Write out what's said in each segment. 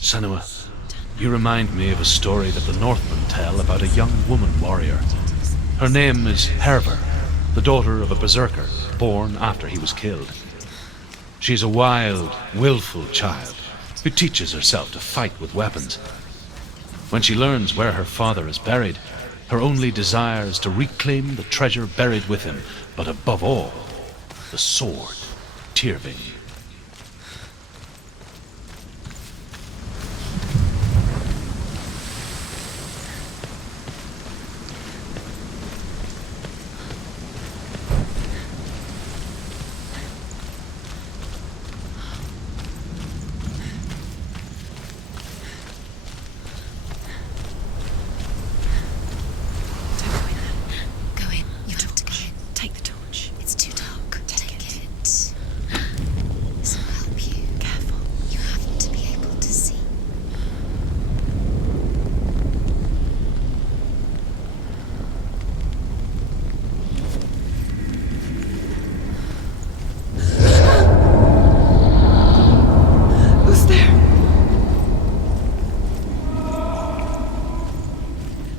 Senua, you remind me of a story that the Northmen tell about a young woman warrior. Her name is Herver, the daughter of a berserker born after he was killed. She is a wild, willful child who teaches herself to fight with weapons. When she learns where her father is buried, her only desire is to reclaim the treasure buried with him, but above all, the sword, Tyrving.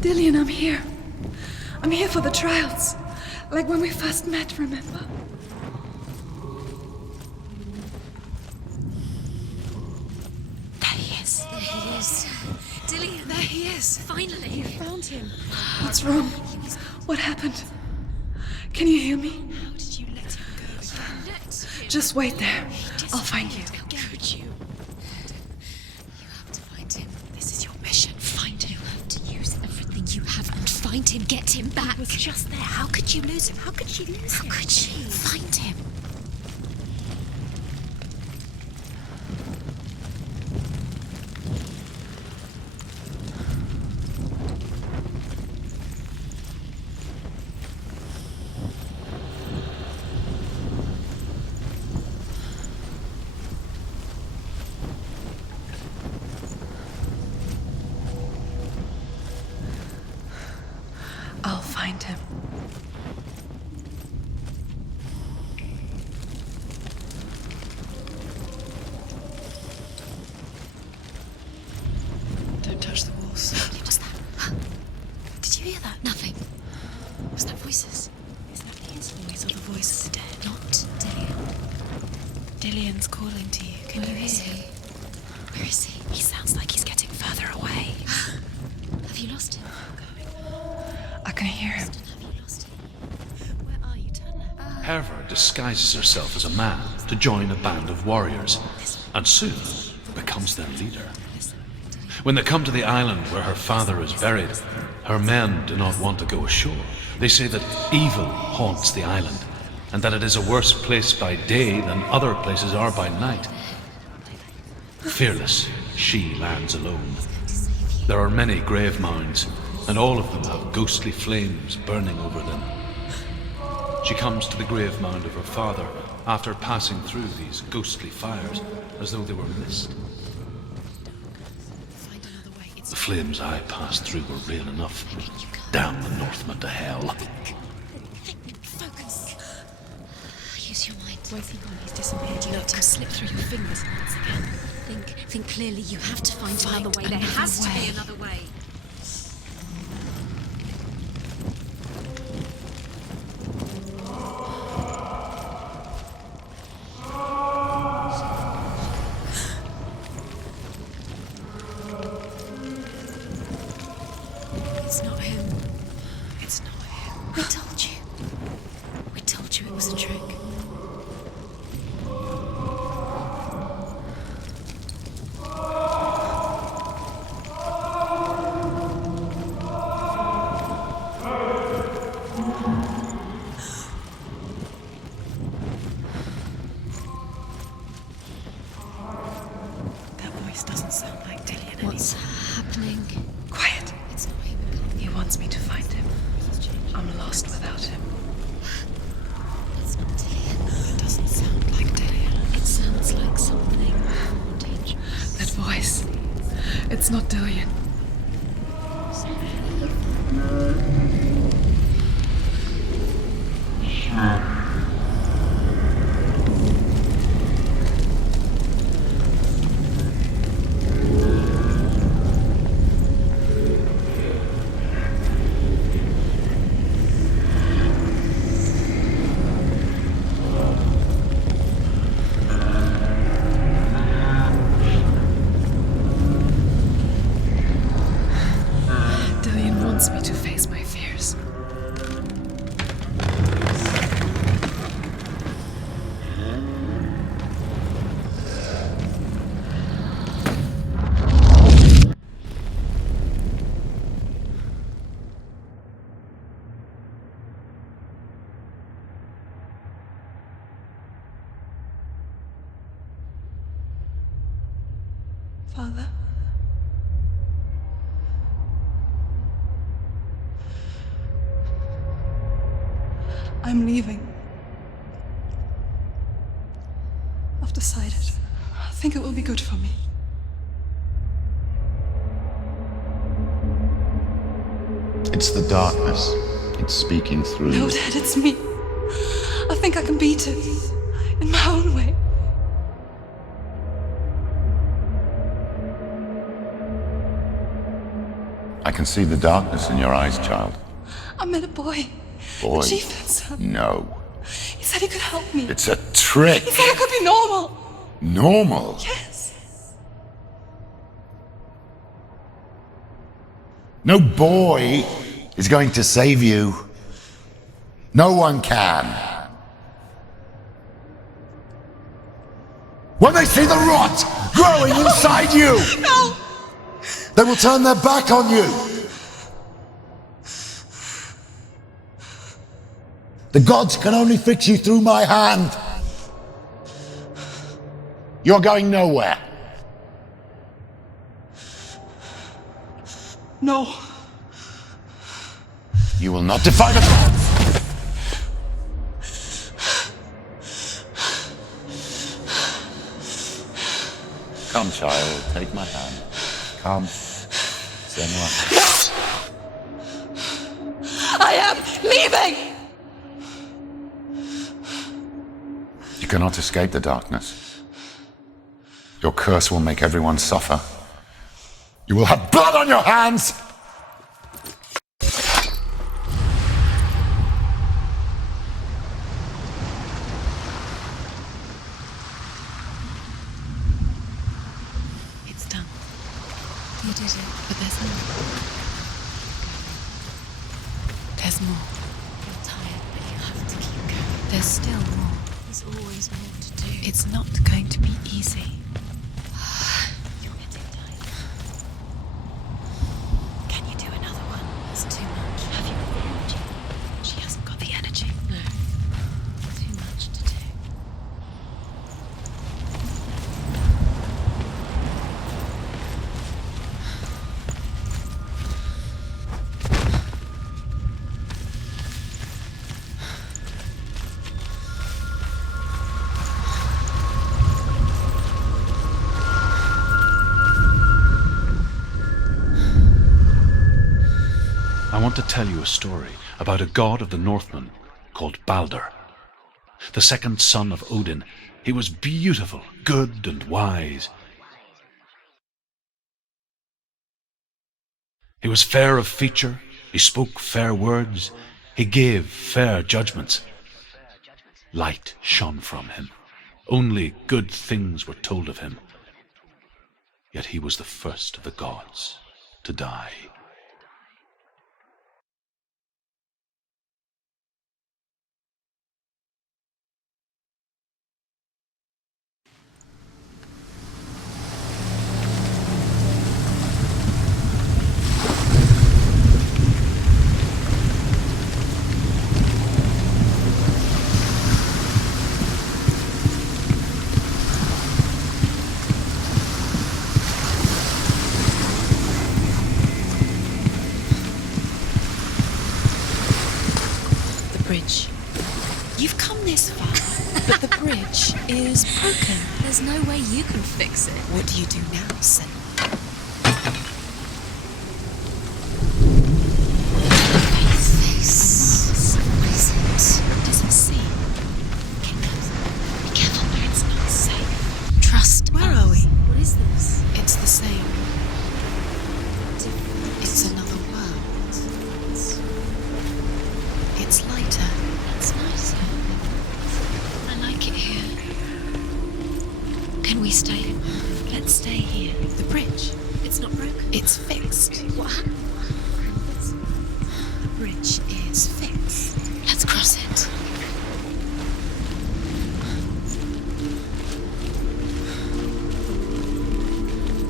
Dillion, I'm here. I'm here for the trials. Like when we first met, remember? There he is. There he is. Dillion, there he is. Finally. You found him. What's wrong? What happened? Can you hear me? How did you let him go? You let him. Just wait there. I'll find you. How could you? You have to find him. This is your mission. Find him. You have to use everything you have and find him. Get him back. He was just there. How could you lose him? How could you lose him? How could you? Find him. I'll find him. Don't touch the walls. What was that? Did you hear that? Nothing. Was that voices? Is that his voice or the voice of the dead? Not Dillion. Dillion's calling to you. Can you hear him? Where is he? He sounds like he's getting further away. Have you lost him? I can hear him. Have you lost him? Where are you? Turn left. Herver disguises herself as a man to join a band of warriors, and soon becomes their leader. When they come to the island where her father is buried, her men do not want to go ashore. They say that evil haunts the island, and that it is a worse place by day than other places are by night. Fearless, she lands alone. There are many grave mounds, and all of them have ghostly flames burning over them. She comes to the grave mound of her father after passing through these ghostly fires as though they were mist. Find another way. It's The flames I passed through were real enough. Damn the Northmen to hell. focus. Use your mind. Where's he gone? He's disappeared. You let him slip through your fingers once again. Think clearly. You have to find another way. There has to be another way. It's not him. It's not him. We told you. We told you it was a trick. That voice doesn't sound like Dillion anymore. What's happening? Quiet. It's not him. He wants me to find him. I'm lost without him. It's not Dillion. It doesn't sound like Dillion. It sounds like something more dangerous. That voice. It's not Dillion. Father? I'm leaving. I've decided. I think it will be good for me. It's the darkness. It's speaking through No, you. Dad, it's me. I think I can beat it. In my own way. I can see the darkness in your eyes, child. I met a boy. Boy. The chieftain's son. No. He said he could help me. It's a trick. He said I could be normal. Normal. Yes. No boy is going to save you. No one can. When they see the rot growing inside you, No! they will turn their back on you. The gods can only fix you through my hand. You're going nowhere. No. You will not defy the gods. Come, child, take my hand. Come. Senua. I am leaving! You cannot escape the darkness. Your curse will make everyone suffer. You will have blood on your hands! It's done. You did it, but there's more. There's more. You're tired, but you have to keep going. There's still more. There's always more to do. It's not going to be easy. You're getting tired. Can you do another one? It's too much. Have you got the energy? She hasn't got the energy. No. Too much to do. I want to tell you a story about a god of the Northmen called Balder. The second son of Odin, he was beautiful, good and wise. He was fair of feature, he spoke fair words, he gave fair judgments. Light shone from him. Only good things were told of him. Yet he was the first of the gods to die. Bridge. You've come this far, but the bridge is broken. There's no way you can fix it. What do you do now, Sen? Face. What is it? Does it see? Get closer. Be careful where it's not safe. Trust. Where are we? What is this? It's the same. It's another world. It's lighter. It's nicer. I like it here. Can we stay? Let's stay here. The bridge. It's not broken. It's fixed. What happened? The bridge is fixed. Let's cross it.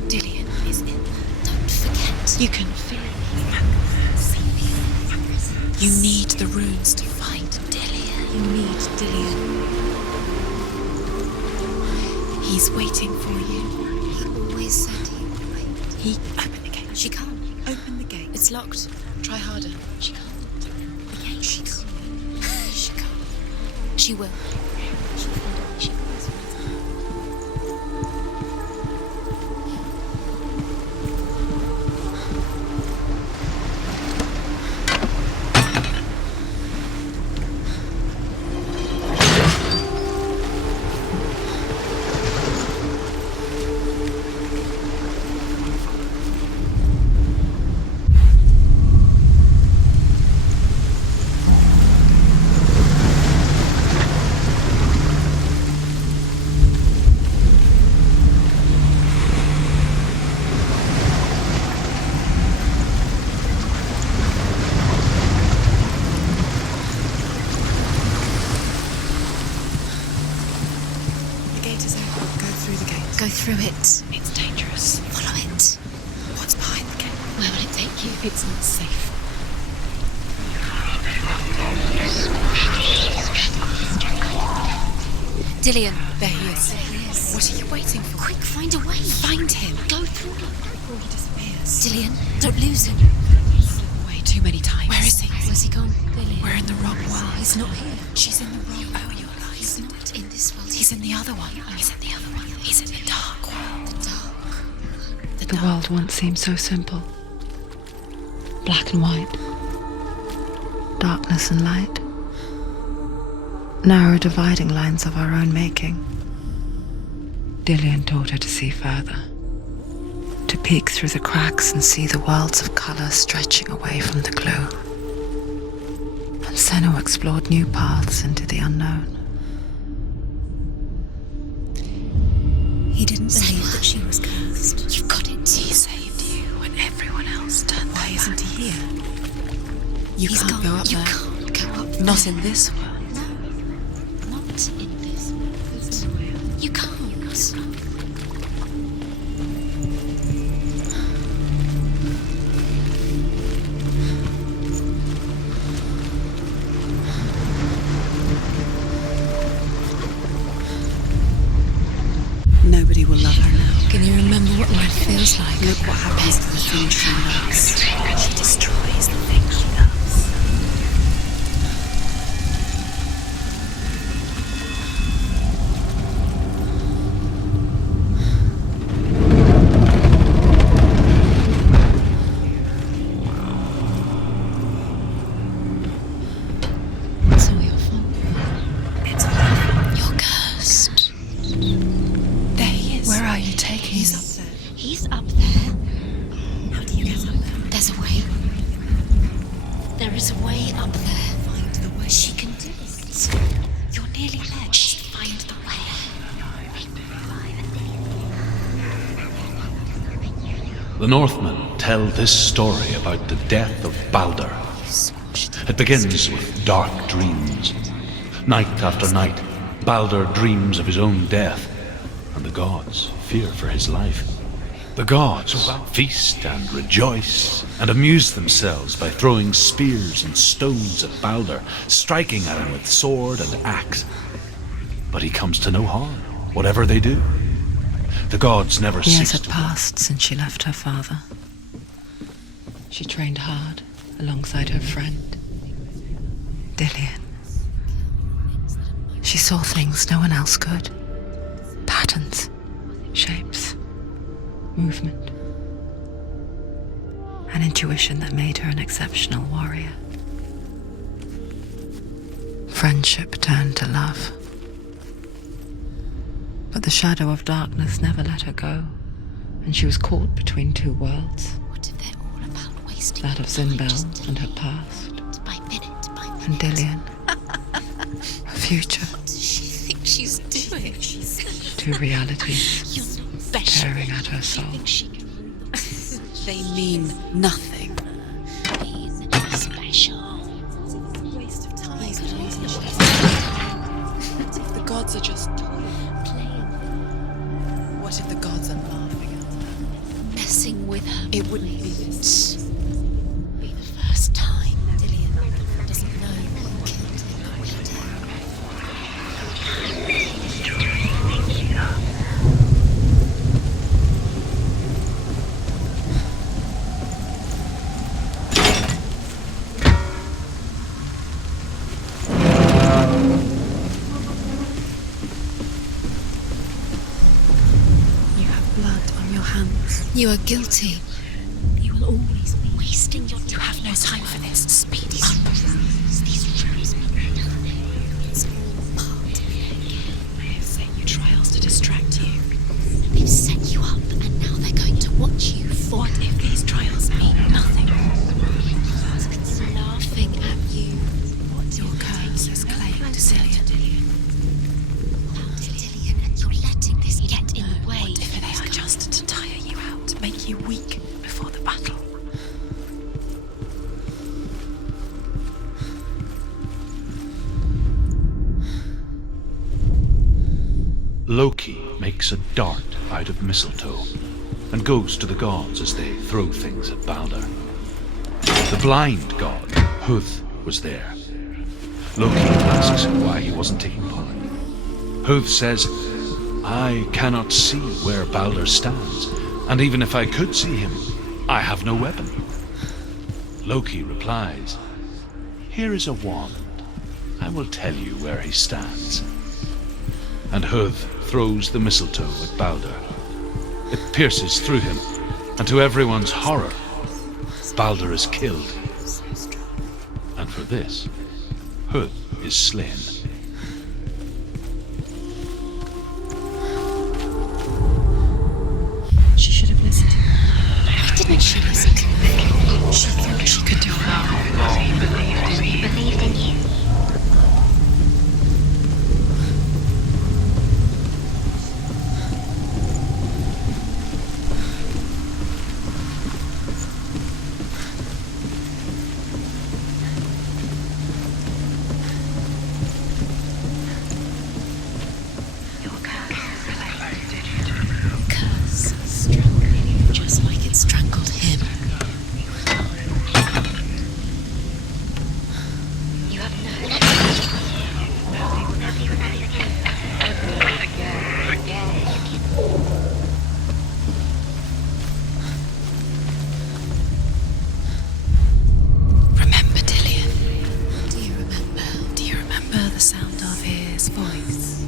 Dillion is in there. Don't forget. You can feel it. You need the runes to find Dillion. You need Dillion. He's waiting for you. He always said he Open the gate. She can't. Open the gate. It's locked. Try harder. She can't. The gate. She can't. She can't. She will. She will. Go through it. It's dangerous. Follow it. What's behind the gate? Where will it take you? It's not safe. Dillion. There he is. What are you waiting for? Quick, find a way. Find him. Go through. Before he disappears. Dillion, don't lose him. Way too many times. Where is he? Where's he gone? Dillion. We're in the wrong world. He's not here. She's in the wrong world. You're right. He's not in this world. He's in the other one. He's in the other one. He's in the dark world. The dark. The world once seemed so simple. Black and white. Darkness and light. Narrow dividing lines of our own making. Dillion taught her to see further. To peek through the cracks and see the worlds of colour stretching away from the glue. And Senua explored new paths into the unknown. He didn't believe that she was cursed. You've got it. He saved you when everyone else turned. Why isn't he here? You He's can't gone. go up You there. can't go up there. Not in this world. No. Not in this world. You can't. Nobody will love her now. Can you remember what life feels like? Look what happens to the things she loves. She destroys the things she loves. It's all your fault. It's all You're cursed. there he is. Where are you taking He's us? up there. He's up there. How do you get up there? There's a way. There is a way up there. Find the way. She can do it. You're nearly there. Just find the way. The Northmen tell this story about the death of Baldur. It begins with dark dreams. Night after night, Baldur dreams of his own death, and the gods fear for his life. The gods feast and rejoice and amuse themselves by throwing spears and stones at Baldur, striking at him with sword and axe. But he comes to no harm, whatever they do. The gods never Years cease had to passed since she left her father. She trained hard alongside her friend, Dillion. She saw things no one else could. Patterns, shapes, movement. An intuition that made her an exceptional warrior. Friendship turned to love. But the shadow of darkness never let her go, and she was caught between two worlds. What if they're all about wasting That of Zinbel and her past, by minute by minute? and Dillion, her future. What does she think she's doing? Two realities You're not special. tearing at her soul. You think she can rule us? They mean nothing. Being special. Waste of time. The gods are just Playing, What if the gods are laughing at her? messing with her. It wouldn't be this. Be the first time. Dillion doesn't know who killed him, but we do. your hands. You are guilty. You will always be wasting your time. You have no time for this. Speed These up. rules mean nothing. It's all part of the game. They have set you trials to distract you. They've set you up, and now they're going to watch you for What if these trials mean nothing? laughing at you. Your curse has claimed Dillion. Dillion, and you're letting this get in the way. What if they are just to tire you out, make you weak before the battle? Loki makes a dart out of mistletoe and goes to the gods as they throw things at Balder. The blind god, Huth, was there. Loki asks him why he wasn't taking part. Huth says, "I cannot see where Balder stands, and even if I could see him, I have no weapon." Loki replies, "Here is a wand. I will tell you where he stands." And Huth throws the mistletoe at Balder. It pierces through him, and to everyone's horror, Balder is killed. And for this, Huth is slain. She should have listened. Why didn't she listen? She thought she could do it. He believed in you. Curse strangled you just like it strangled him. You have Remember Dillion. Do you remember? Do you remember the sound of his voice?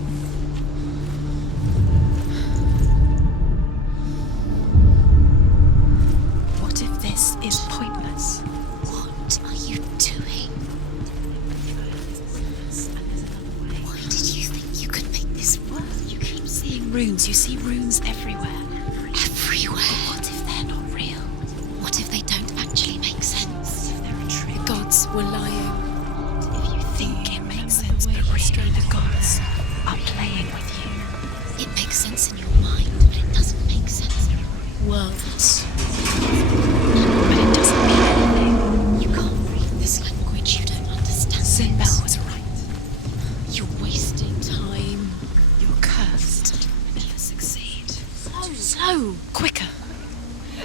What if this is pointless? What are you doing? Why did you think you could make this work? You keep seeing runes. You see runes everywhere. Everywhere. What if they're not real? What if they don't actually make sense? If they're a trick? The gods were lying. If you think it makes sense, but really the gods are playing with you. It makes sense in your mind, but it doesn't make sense in words. But it doesn't mean anything. You can't read this language, you don't understand. Sinbel was right. You're wasting time. You're cursed. Never succeed. Slow! Quicker!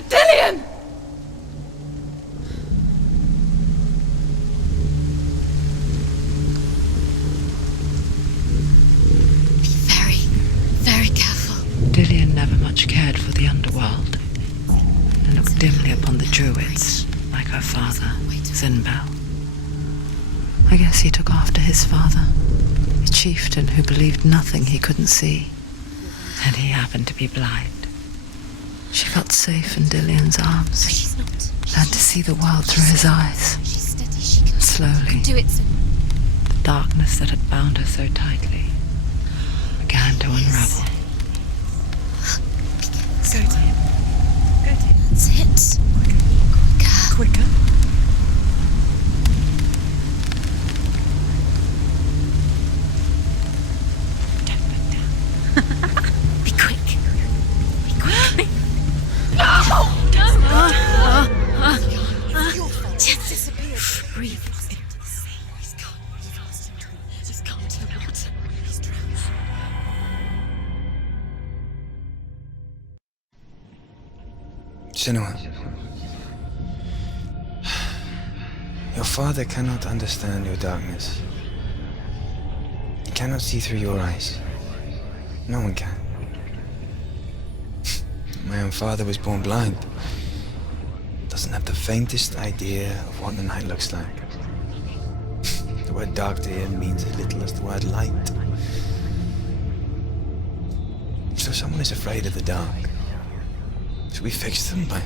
Dillion! Be very, very careful. Dillion never much cared for the underworld and looked dimly upon the druids, like her father, Sinbel. I guess he took after his father, a chieftain who believed nothing he couldn't see, and he happened to be blind. She felt safe in Dillion's arms, She's not. learned to see the world through his eyes. She's steady. She can Slowly, do it. the darkness that had bound her so tightly began to unravel. Go to him. Go to him. That's it. Quicker. Quicker. Don't look down. Be quick. Be quick. Just disappear. Breathe. He's gone. He's gone to the water. Senua, your father cannot understand your darkness. He cannot see through your eyes. No one can. My own father was born blind. Doesn't have the faintest idea of what the night looks like. The word dark to him means as little as the word light. So if someone is afraid of the dark, So we fix them by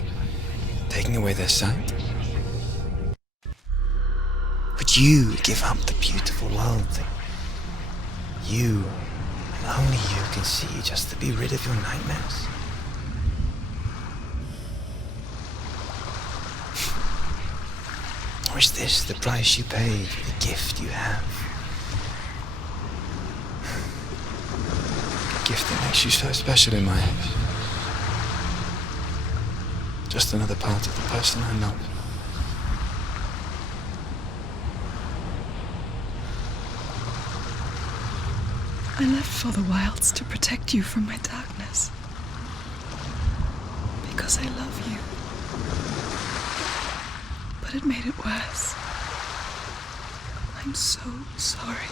taking away their sight. Would you give up the beautiful world that you, and only you, can see just to be rid of your nightmares? Or is this the price you paid for the gift you have? A gift that makes you so special in my eyes. Just another part of the person I love. I left for the wilds to protect you from my darkness. Because I love you. But it made it worse. I'm so sorry.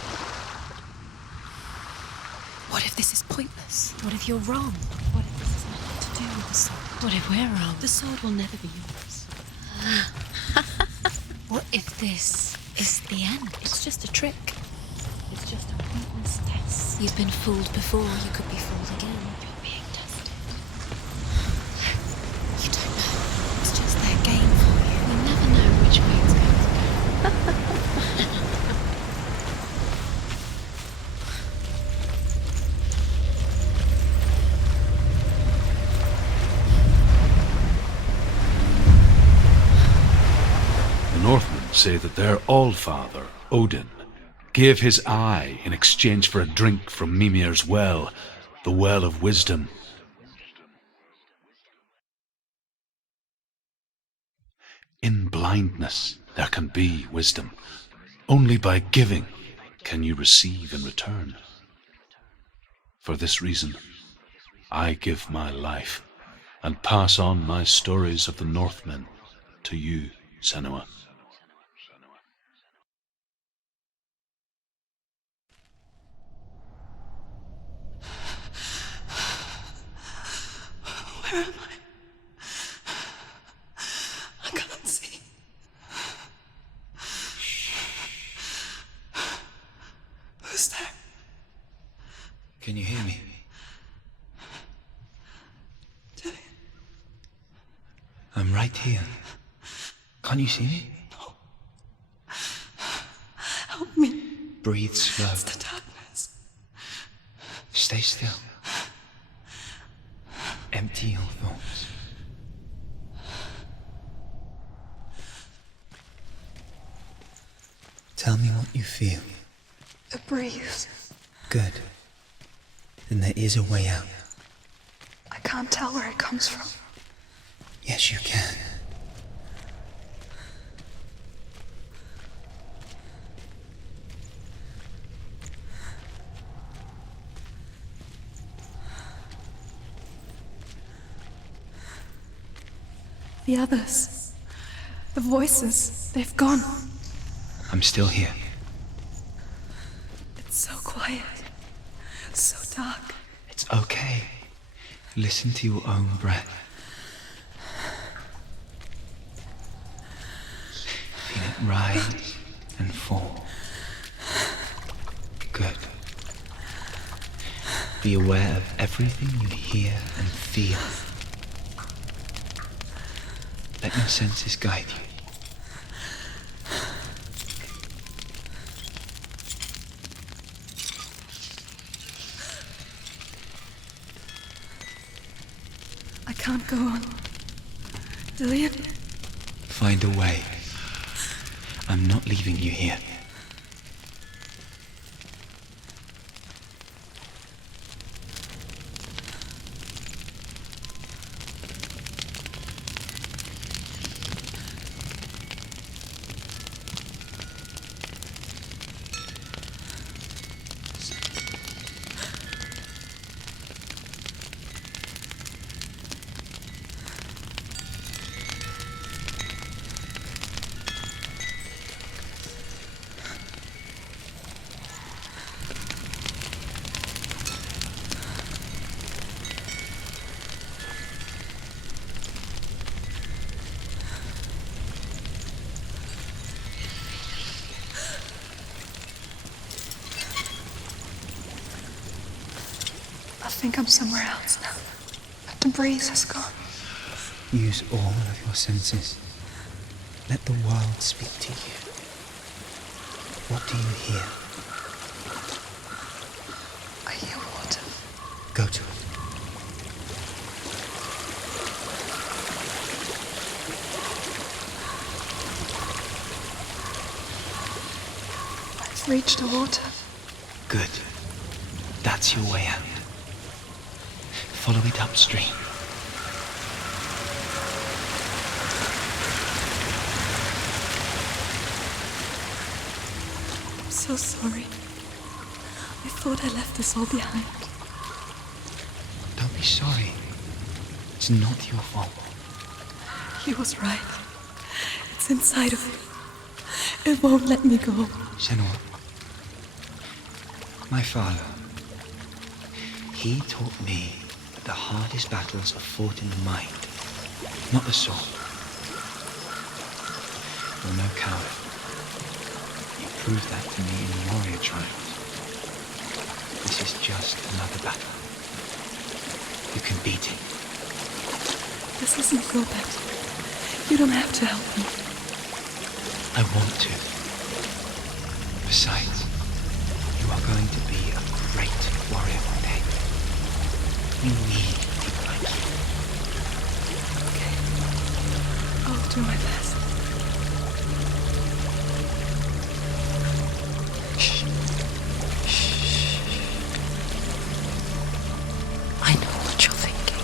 What if this is pointless? What if you're wrong? What if this has nothing to do with the sword? What if we're wrong? The sword will never be yours. What if this is the end? It's just a trick. It's just a pointless test. You've been fooled before, you could be fooled again. You're being tested. You don't know. It's just their game for you. You never know which way it's going to go. The Northmen say that their Allfather, Odin, gave his eye in exchange for a drink from Mimir's well, the well of wisdom. In blindness there can be wisdom. Only by giving can you receive in return. For this reason, I give my life and pass on my stories of the Northmen to you, Senua. Where am I? I can't see. Who's there? Can you hear me? Dillion. I'm right here. Can't you see me? No. Help me. Breathe slow. It's the darkness. Stay still. Empty your thoughts. Tell me what you feel. The breeze. Good. Then there is a way out. I can't tell where it comes from. Yes, you can. The others. The voices. They've gone. I'm still here. It's so quiet. So dark. It's okay. Listen to your own breath. Feel it rise and fall. Good. Be aware of everything you hear and feel. Let your senses guide you. I can't go on. Dillion? Find a way. I'm not leaving you here. I think I'm somewhere else now. But the breeze has gone. Use all of your senses. Let the world speak to you. What do you hear? I hear water. Go to it. I've reached the water. Good. That's your way out. Follow it upstream. I'm so sorry. I thought I left this all behind. Don't be sorry. It's not your fault. He was right. It's inside of me. It won't let me go. Senua, my father, he taught me that the hardest battles are fought in the mind, not the sword. You're no coward. You proved that to me in the warrior trials. This is just another battle. You can beat it. This isn't your battle. You don't have to help me. I want to. Besides, you are going to be a great warrior one day. We need people like you. Okay. I'll do my best. Shh. Shh. I know what you're thinking.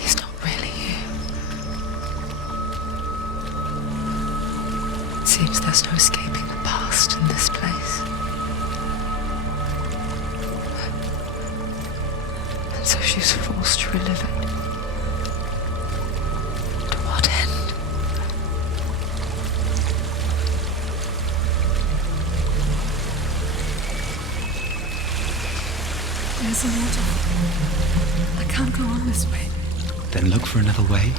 He's not really here. It seems there's no escaping the past in this place. And so she's forced to relive it. To what end? There's a waterfall. I can't go on this way. Then look for another way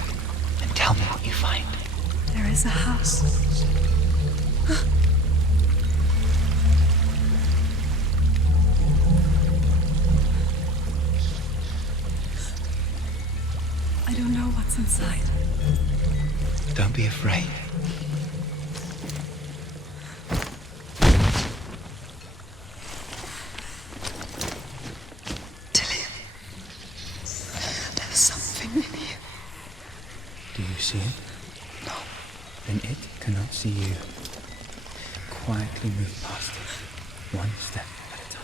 and tell me what you find. There is a house. I don't know what's inside. Don't be afraid. Dillion. There's something in here. Do you see it? No. Then it cannot see you. Quietly move past it, one step at a time.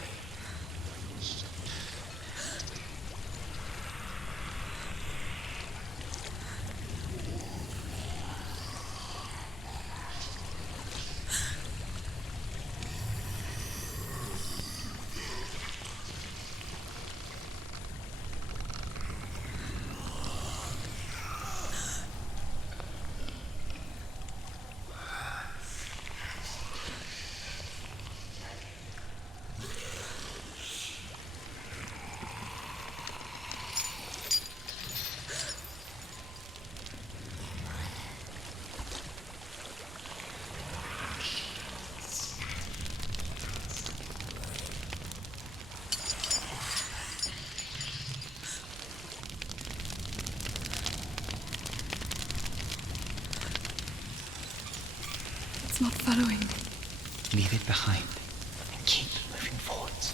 It's not following me. Leave it behind and keep moving forwards.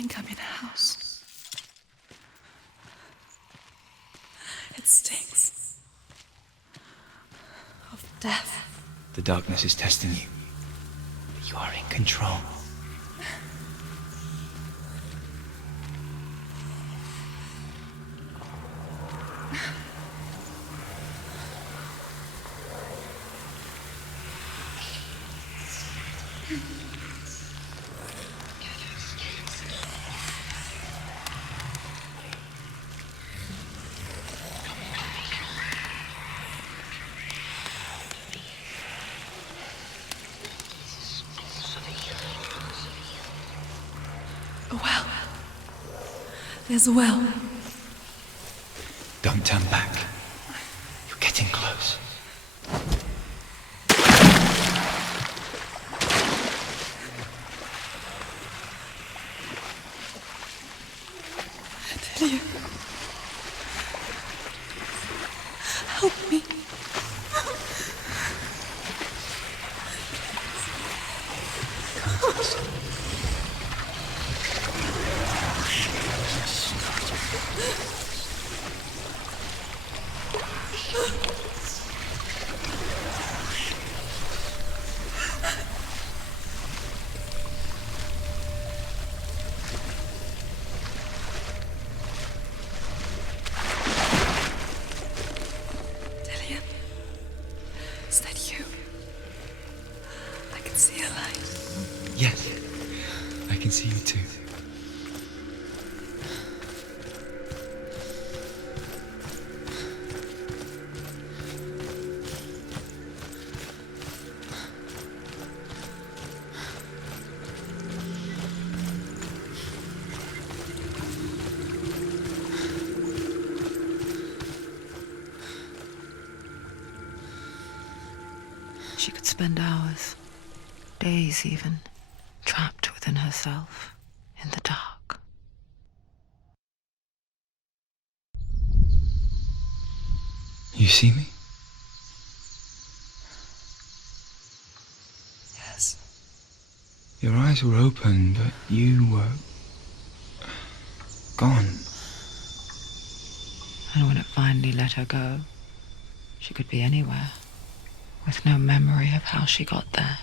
think I'm in a house. It stinks of death. The darkness is testing you. But you are in control. A well. There's a well. Don't turn back. You're getting close. Dillion. Help me. Dillion, is that you? I can see a light. Yes, I can see you too. She could spend hours, days even, trapped within herself, in the dark. You see me? Yes. Your eyes were open, but you were gone. And when it finally let her go, she could be anywhere, with no memory of how she got there.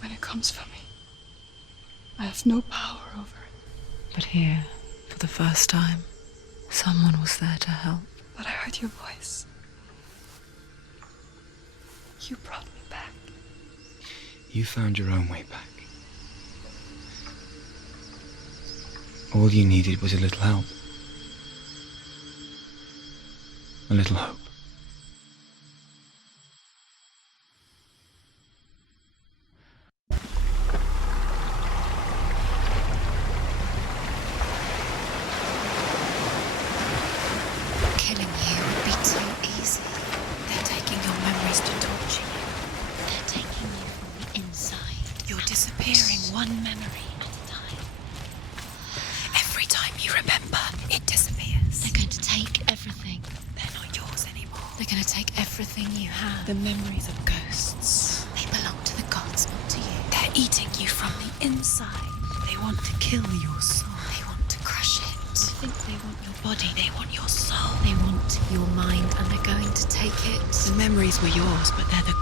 When it comes for me, I have no power over it. But here, for the first time, someone was there to help. But I heard your voice. You brought me back. You found your own way back. All you needed was a little help. A little hope. Killing you would be too easy. They're taking your memories to torture you. They're taking you from the inside. You're disappearing one memory at a time. Every time you remember, it disappears. They're going to take everything. They're not yours anymore. They're going to take everything you have. The memories of ghosts. They belong to the gods, not to you. They're eating you from the inside. They want to kill your soul. They want to crush it. You think they want your body, they want your soul. They want your mind, and they're going to take it. The memories were yours, but they're the